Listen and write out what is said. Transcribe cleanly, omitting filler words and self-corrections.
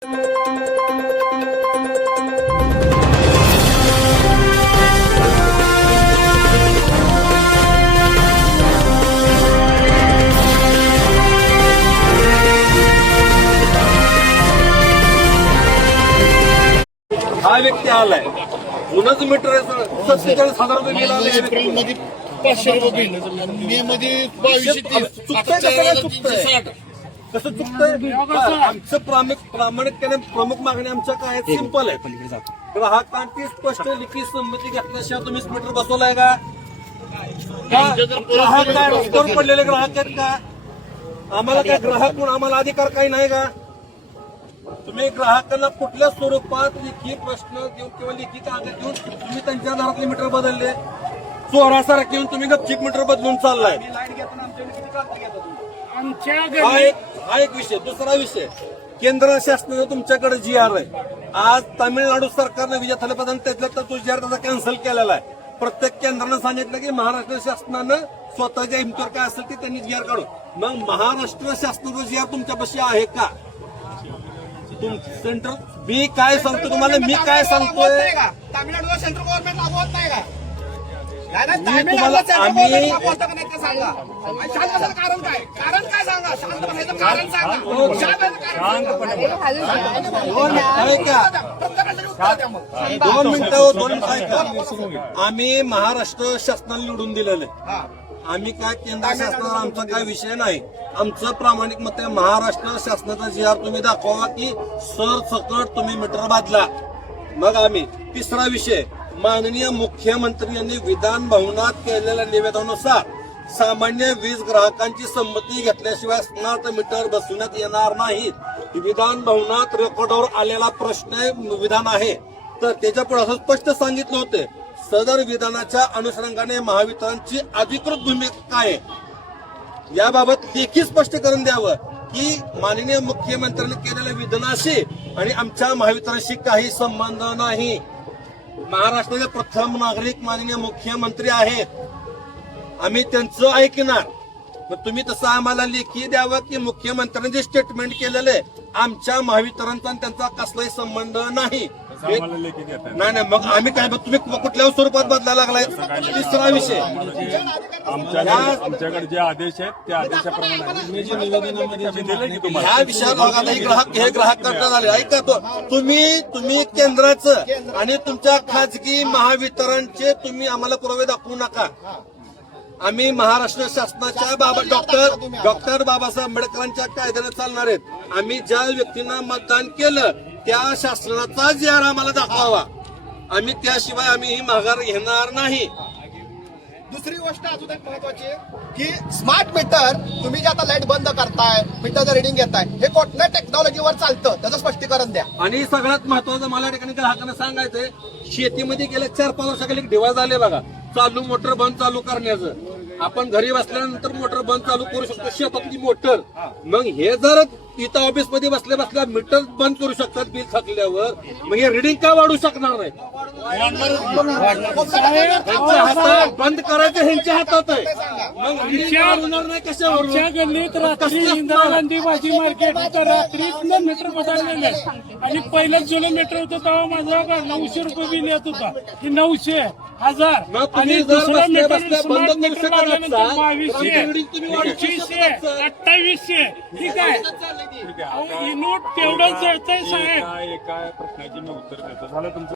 हा व्यक्ती आलाय जुनच मीटर 47,000 रुपये बिल आलंय. एप्रिलमध्ये 500 रुपये बिल, मे मध्ये 2230, कसं चुकतंय? आमचं प्रामाणिकपणे प्रमुख मागणी आमच्या काय आहेत? सिंपल आहे. ग्राहकांची स्पष्ट लिखित संमती घेतल्याशिवाय तुम्ही मीटर बसवलाय का? ग्राहक काय रस्त्यावर पडलेले ग्राहक आहेत का? आम्हाला काय ग्राहक म्हणून आम्हाला अधिकार काही नाही का? तुम्ही ग्राहकांना कुठल्या स्वरूपात लेखी प्रश्न देऊन किंवा लेखी कागद देऊन तुम्ही त्यांच्या दारातले मीटर बदलले? चोरासारखे येऊन तुम्ही गपचिक मीटर बदलून चाललाय. हा एक विषय. दुसरा विषय, केंद्र शासनानं तुमच्याकडे GR आहे. आज तामिळनाडू सरकारनं विजय थालेपदान त्यातला तो GR त्याचा कॅन्सल केलेला आहे. प्रत्येक केंद्रानं सांगितलं की महाराष्ट्र शासनानं स्वतःच्या हिमतीवर काय असेल ते त्यांनी GR काढू. मग महाराष्ट्र शासनाचा GR तुमच्यापाशी आहे का? सेंट्रल मी काय सांगतो तुम्हाला, मी काय सांगतोय तामिळनाडूला सेंट्रल गव्हर्नमेंट लागू होत नाही का? तुम्हाला आम्ही कारण काय? कारण काय सांगा? शांत बसायचं कारण सांगा. दोन मिनिटं ऐका. आम्ही महाराष्ट्र शासनाला निवडून दिलेलं आहे. आम्ही काय केंद्र शासनाला आमचा काय विषय नाही. आमचं प्रामाणिक मत आहे, महाराष्ट्र शासनाचा GR तुम्ही दाखवा की सरसकट तुम्ही मीटर बदला. मग आम्ही तिसरा विषय, माननीय मुख्यमंत्री यांनी विधान भवनात केलेल्या निवेदनानुसार सामान्य वीज ग्राहकांची संमती घेतल्याशिवाय स्मार्ट मीटर बसवण्यात येणार नाहीत. विधान भवनात रेकॉर्डवर आलेला प्रश्न विधान आहे. तर त्याच्या पुढे असं स्पष्ट सांगितलं होतं, सदर विधानाच्या अनुषंगाने महावितरणची अधिकृत भूमिका काय आहे याबाबत लेखी स्पष्टीकरण द्यावं की माननीय मुख्यमंत्र्यांनी केलेल्या विधानाशी आणि आमच्या महावितरणशी काही संबंध नाही. महाराष्ट्राचे प्रथम नागरिक माननीय मुख्यमंत्री आहेत. आम्ही त्यांचं ऐकणार. मग तुम्ही तसं आम्हाला लेखी द्यावं की मुख्यमंत्र्यांनी जे स्टेटमेंट केलेलं आहे आमच्या महावितरणचा आणि त्यांचा कसलाही संबंध नाही. नाही मग आम्ही काय, तुम्ही कुठल्या स्वरूपात बदलायला लागलाय? तिसरा विषय, आमच्याकडे जे आदेश आहेत त्या आदेशाप्रमाणे ह्या विषयात हे ग्राहक करता झाले. ऐका तो तुम्ही केंद्राचं आणि तुमच्या खाजगी महावितरणचे तुम्ही आम्हाला पुरावे दाखवू नका. आम्ही महाराष्ट्र शासनाच्या डॉक्टर बाबासाहेब आंबेडकरांच्या कायद्याने चालणार आहेत. आम्ही ज्या व्यक्तींना मतदान केलं त्या शासनाचा GR आम्हाला दाखवावा. आम्ही त्याशिवाय आम्ही ही माघार घेणार नाही. दुसरी गोष्ट अजून एक महत्वाची आहे की स्मार्ट मीटर तुम्ही जे आता लाईट बंद करताय, मीटरचं रिडिंग घेताय, हे कुठल्या टेक्नॉलॉजीवर चालतं त्याचं स्पष्टीकरण द्या. आणि सगळ्यात महत्वाचं मला या ठिकाणी ग्राहकांना सांगायचंय, शेतीमध्ये गेल्या 4-5 वर्षाखाली डिव्हाइस आले बघा, चालू मोटर बंद चालू करण्याचं. आपण घरी बसल्यानंतर मोटर बंद चालू करू शकतो, शेतातली मोटर. मग हे जर इथं ऑफिस मध्ये बसल्या मीटर बंद करू शकतात बिल थकल्यावर, मग हे रिडिंग का वाढू शकणार नाही? बंद करायचं ह्यांच्या हातात आहे. मग रिडिंग होणार नाही कशावर? गल्लीत रात्री इंदिरा गांधी भाजी मार्केट होतं, रात्रीतलं मीटर बदललेलं आहे. आणि पहिलं जुनं मीटर होतं तेव्हा माझा 900 रुपये बिल येत होता, की 900, 1000. आणि दुसरं मीटर स्मार्ट मीटर लावल्यानंतर 2200, 2500, 2800. ठीक आहे, ही नोट तेवढंच जळतंय साहेब. एका प्रश्नाची मी उत्तर देतो. झालं तुमचं.